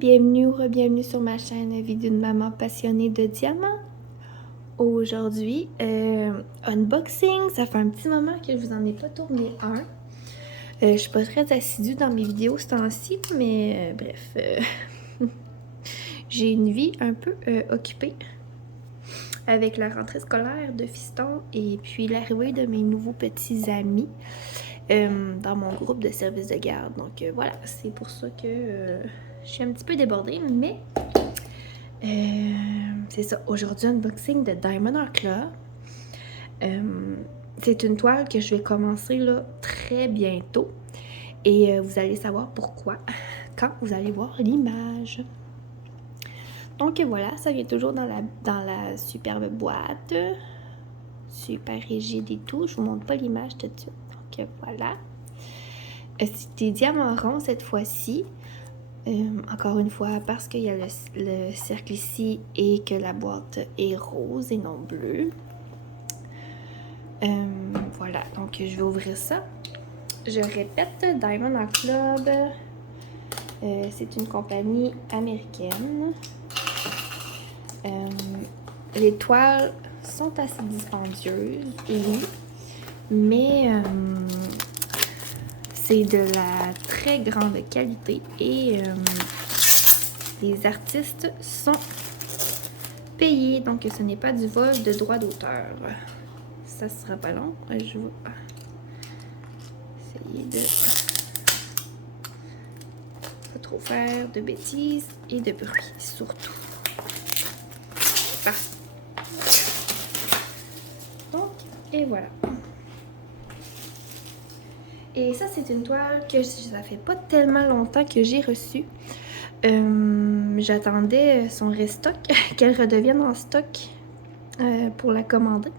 bienvenue ou re-bienvenue sur ma chaîne vie d'une maman passionnée de diamants. Aujourd'hui, unboxing, ça fait un petit moment que je vous en ai pas tourné un. Je suis pas très assidue dans mes vidéos ce temps-ci, mais bref, j'ai une vie un peu occupée avec la rentrée scolaire de fiston et puis l'arrivée de mes nouveaux petits amis dans mon groupe de service de garde. Donc voilà, c'est pour ça que je suis un petit peu débordée, mais c'est ça. Aujourd'hui, unboxing de Diamond Orcla. C'est une toile que je vais commencer là, très bientôt. Et vous allez savoir pourquoi quand vous allez voir l'image. Donc voilà, ça vient toujours dans la superbe boîte. Super rigide et tout. Je vous montre pas l'image tout de suite. Donc voilà. C'est des diamants ronds cette fois-ci. Encore une fois, parce qu'il y a le cercle ici et que la boîte est rose et non bleue. Voilà, donc je vais ouvrir ça. Je répète, Diamond Orcla, c'est une compagnie américaine. Les toiles sont assez dispendieuses, oui, mais c'est de la très grande qualité et les artistes sont payés, donc ce n'est pas du vol de droit d'auteur. Ça sera pas long. Je vais essayer de pas trop faire de bêtises et de bruit, surtout. Parfait. Donc, et voilà. Et ça, c'est une toile que ça fait pas tellement longtemps que j'ai reçue. J'attendais son restock, qu'elle redevienne en stock pour la commander.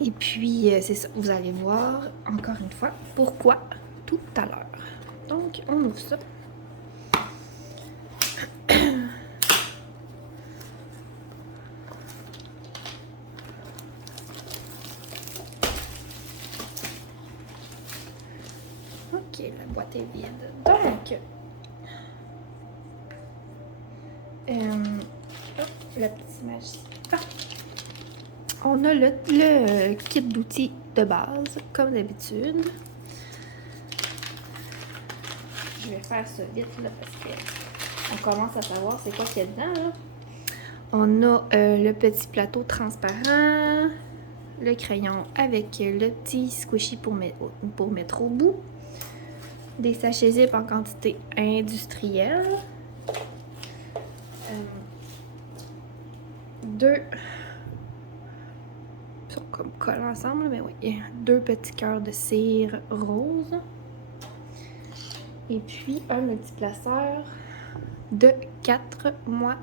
Et puis, c'est ça, vous allez voir encore une fois pourquoi tout à l'heure. Donc, on ouvre ça. Ok, la boîte est vide. Donc, la petite image. Ah. On a le kit d'outils de base, comme d'habitude. Je vais faire ça vite là, parce qu'on commence à savoir c'est quoi qu'il y a dedans. Là. On a le petit plateau transparent, le crayon avec le petit squishy pour mettre au bout, des sachets zip en quantité industrielle, deux, ils sont comme collés ensemble, mais oui, deux petits cœurs de cire rose, et puis un multiplaceur de 4. Moi,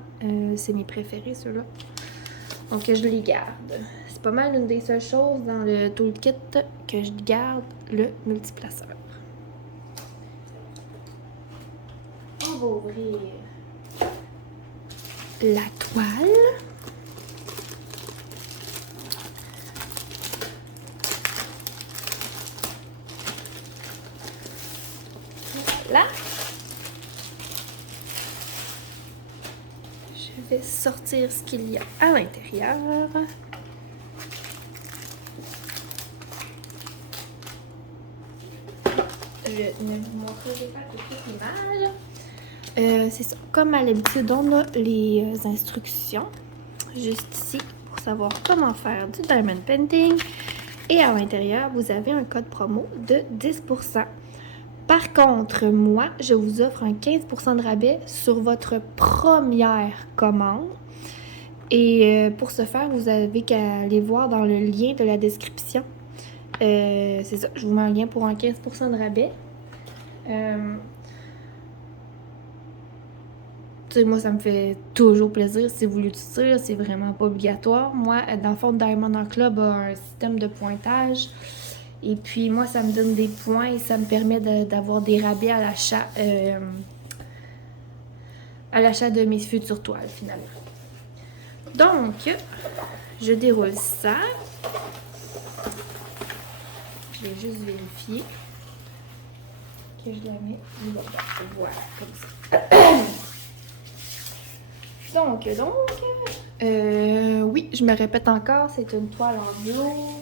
c'est mes préférés ceux-là, donc je les garde. C'est pas mal une des seules choses dans le toolkit que je garde, le multiplaceur. On va ouvrir la toile. Voilà. Je vais sortir ce qu'il y a à l'intérieur. Je ne vous montrerai pas toute l'image. C'est ça. Comme à l'habitude, on a les instructions juste ici pour savoir comment faire du diamond painting. Et à l'intérieur, vous avez un code promo de 10%. Par contre, moi, je vous offre un 15% de rabais sur votre première commande. Et pour ce faire, vous avez qu'à aller voir dans le lien de la description. C'est ça, je vous mets un lien pour un 15% de rabais. Moi, ça me fait toujours plaisir si vous l'utilisez. C'est vraiment pas obligatoire. Moi, dans le fond, Diamond Orcla a un système de pointage. Et puis, moi, ça me donne des points et ça me permet d'avoir des rabais à l'achat de mes futures toiles, finalement. Donc, je déroule ça. Je vais juste vérifier que je la mets. Voilà, comme ça. Donc, oui, je me répète encore, c'est une toile en velours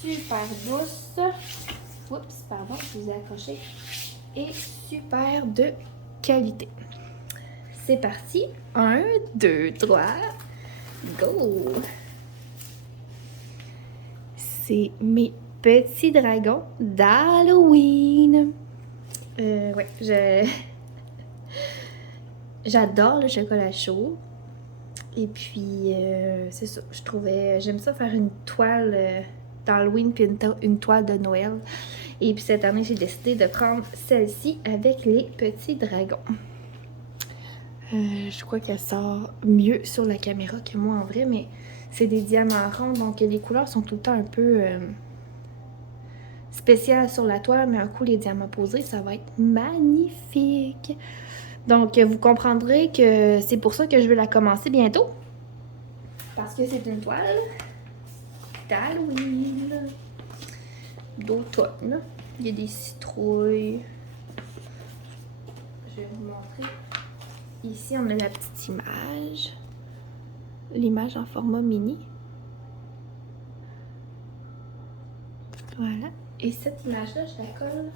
super douce. Oups, pardon, je vous ai accroché. Et super de qualité. C'est parti. 1, 2, 3, go! C'est mes petits dragons d'Halloween. Ouais, j'adore le chocolat chaud. Et puis, c'est ça, j'aime ça faire une toile d'Halloween puis une toile de Noël. Et puis cette année, j'ai décidé de prendre celle-ci avec les petits dragons. Je crois qu'elle sort mieux sur la caméra que moi en vrai, mais c'est des diamants ronds, donc les couleurs sont tout le temps un peu spéciales sur la toile, mais un coup les diamants posés, ça va être magnifique. Donc vous comprendrez que c'est pour ça que je vais la commencer bientôt. Parce que c'est une toile d'Halloween, d'automne. Il y a des citrouilles. Je vais vous montrer. Ici, on a la petite image. L'image en format mini. Voilà. Et cette image-là, je la colle.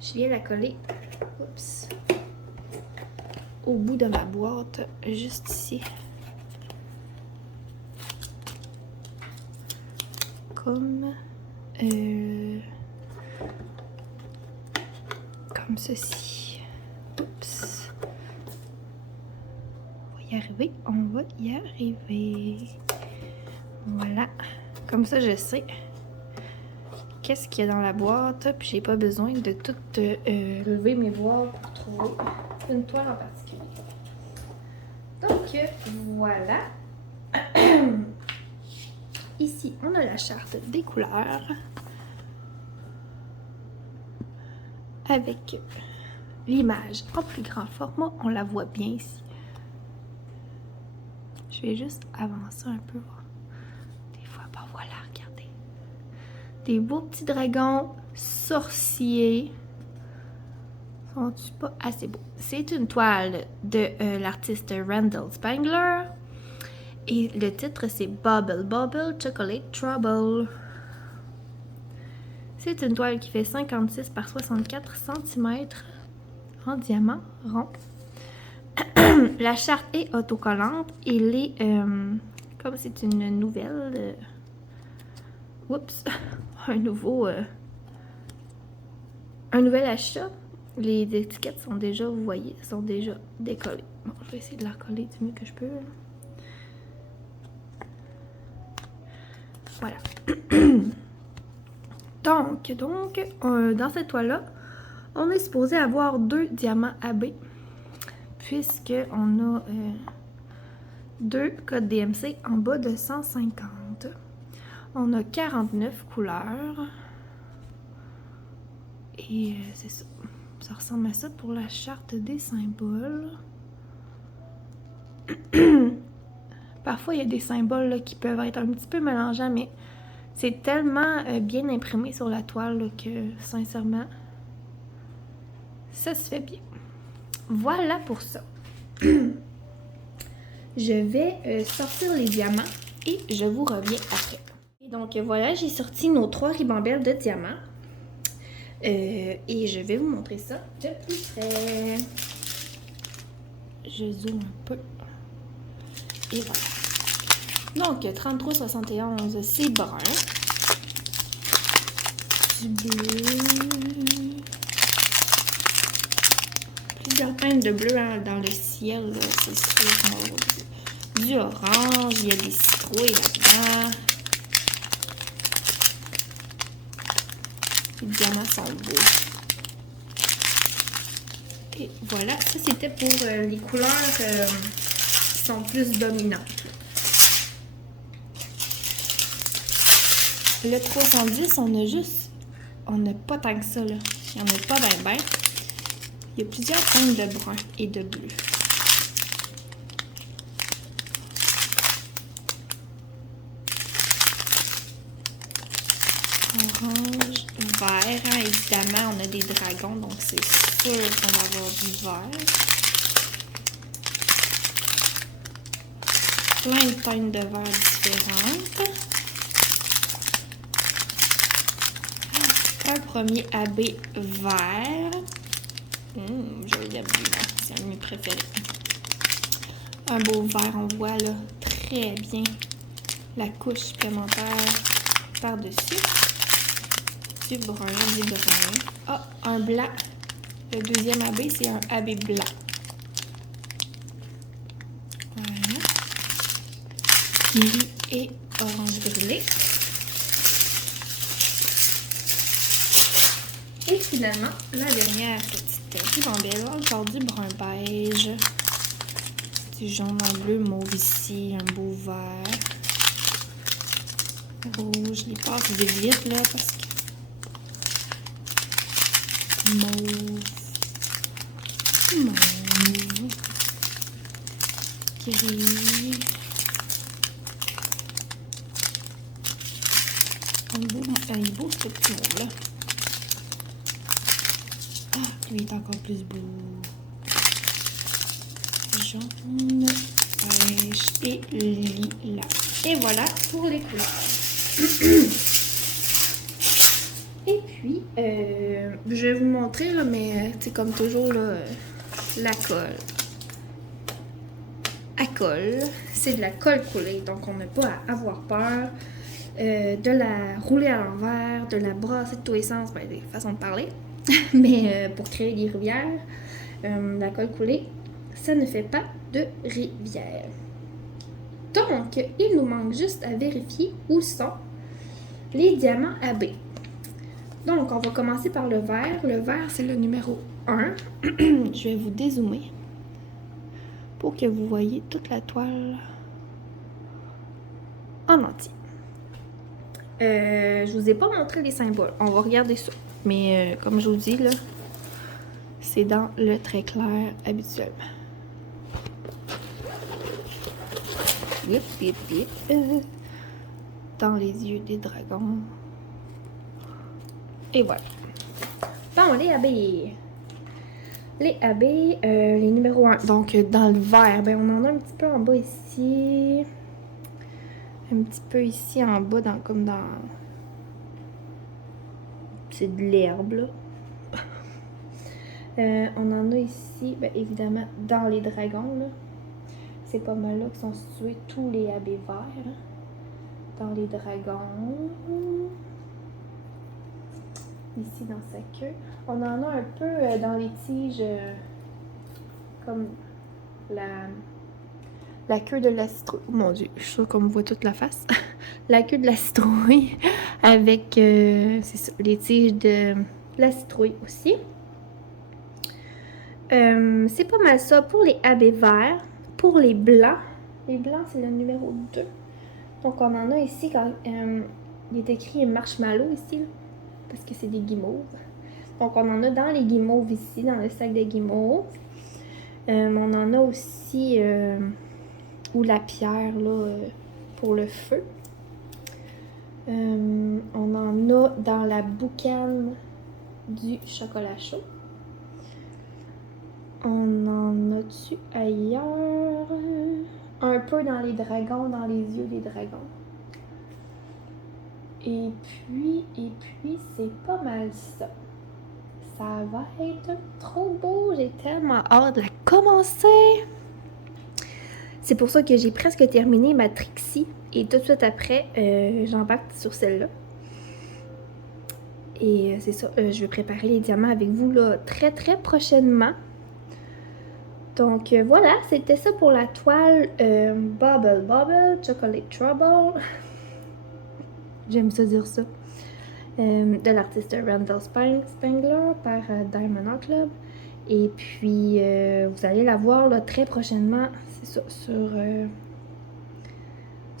Je viens la coller. Oups. Au bout de ma boîte, juste ici. Comme ceci. Oups. On va y arriver. On va y arriver. Voilà. Comme ça, je sais qu'est-ce qu'il y a dans la boîte. Puis j'ai pas besoin de tout lever mes boîtes pour trouver une toile en particulier. Donc, voilà. Ici, on a la charte des couleurs avec l'image en plus grand format. On la voit bien ici. Je vais juste avancer un peu. Des fois, ben voilà, regardez. Des beaux petits dragons sorciers. Sont-ils pas assez beaux? C'est une toile de l'artiste Randall Spangler. Et le titre, c'est Bubble Bubble Chocolate Trouble. C'est une toile qui fait 56 par 64 cm en diamant rond. La charte est autocollante et les... comme c'est une nouvelle... oups! Un nouvel achat. Les étiquettes sont déjà, vous voyez, sont déjà décollées. Bon, je vais essayer de la recoller du mieux que je peux. Voilà. Donc, dans cette toile-là, on est supposé avoir 2 diamants AB, puisqu'on a 2 codes DMC en bas de 150. On a 49 couleurs. Et c'est ça. Ça ressemble à ça pour la charte des symboles. Parfois, il y a des symboles là, qui peuvent être un petit peu mélangeants, mais c'est tellement bien imprimé sur la toile là, que, sincèrement, ça se fait bien. Voilà pour ça. Je vais sortir les diamants et je vous reviens après. Et donc, voilà, j'ai sorti nos 3 ribambelles de diamants. Et je vais vous montrer ça de plus près. Je zoome un peu. Et voilà. Donc, 33,71, c'est brun. Du bleu. Plusieurs teintes de bleu dans le ciel, c'est sûr. Du orange, il y a des citrouilles là-dedans. Les diamants sont beaux. Et voilà, ça c'était pour les couleurs qui sont plus dominantes. Le 310, on n'a pas tant que ça là. Il n'y en a pas bien. Il y a plusieurs teintes de brun et de bleu. Orange, vert. Hein. Évidemment, on a des dragons, donc c'est sûr qu'on va avoir du vert. Plein de teintes de vert différentes. Un premier AB vert. Je l'aime bien, c'est un de mes préférés. Un beau vert, on voit là très bien la couche supplémentaire par-dessus. Du brun. Ah, un blanc. Le deuxième AB, c'est un AB blanc. Voilà. Gris et orange brûlé. Et finalement, la dernière petite ribambelle, encore du brun beige. Du jaune en bleu, mauve ici, un beau vert. Rouge, les passe vite là parce que mauve, gris, il est beau ce petit mauve là. Ah, lui est encore plus beau. Jaune, beige et lilas. Et voilà pour les couleurs. Et puis, je vais vous montrer, là, mais c'est comme toujours, là, la colle. À colle, c'est de la colle coulée, donc on n'a pas à avoir peur de la rouler à l'envers, de la brasser de tous les sens, ben, des façons de parler. Mais pour créer des rivières, la colle coulée, ça ne fait pas de rivière. Donc, il nous manque juste à vérifier où sont les diamants AB. Donc, on va commencer par le vert. Le vert, c'est le numéro 1. Je vais vous dézoomer pour que vous voyez toute la toile en entier. Je vous ai pas montré les symboles. On va regarder ça. Mais comme je vous dis, là, c'est dans le trait clair habituellement. Dans les yeux des dragons. Et voilà. Bon, les AB. Les AB, les numéros 1. Donc, dans le vert, ben, on en a un petit peu en bas ici. Un petit peu ici en bas, comme dans... C'est de l'herbe, là. On en a ici, ben, évidemment, dans les dragons, là. C'est pas mal là que sont situés tous les AB verts. Hein. Dans les dragons. Ici, dans sa queue. On en a un peu dans les tiges, comme la queue de la citrouille. Oh mon Dieu, je suis sûre qu'on me voit toute la face. La queue de la citrouille avec c'est ça, les tiges de la citrouille aussi. C'est pas mal ça pour les AB verts. Pour les blancs c'est le numéro 2. Donc on en a ici quand il est écrit marshmallow ici, là, parce que c'est des guimauves. Donc on en a dans les guimauves ici, dans le sac de guimauves. On en a aussi ou la pierre là, pour le feu. On en a dans la boucane du chocolat chaud. On en a-tu ailleurs? Un peu dans les dragons, dans les yeux des dragons. Et puis, c'est pas mal ça. Ça va être trop beau. J'ai tellement hâte de la commencer. C'est pour ça que j'ai presque terminé ma Trixie. Et tout de suite après, j'embarque sur celle-là. Et c'est ça, je vais préparer les diamants avec vous là, très très prochainement. Donc voilà, c'était ça pour la toile Bubble Bubble, Chocolate Trouble. J'aime ça dire ça. De l'artiste Randall Spangler par Diamond Art Club. Et puis, vous allez la voir là, très prochainement. C'est ça, sur... vous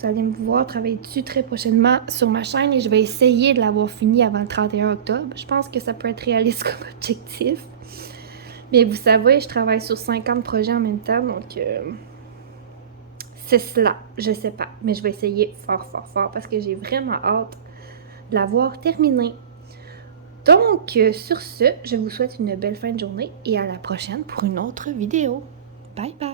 allez me voir travailler dessus très prochainement sur ma chaîne. Et je vais essayer de l'avoir fini avant le 31 octobre. Je pense que ça peut être réaliste comme objectif. Mais vous savez, je travaille sur 50 projets en même temps, donc c'est cela. Je sais pas, mais je vais essayer fort, fort, fort parce que j'ai vraiment hâte de l'avoir terminé. Donc, sur ce, je vous souhaite une belle fin de journée et à la prochaine pour une autre vidéo. Bye bye!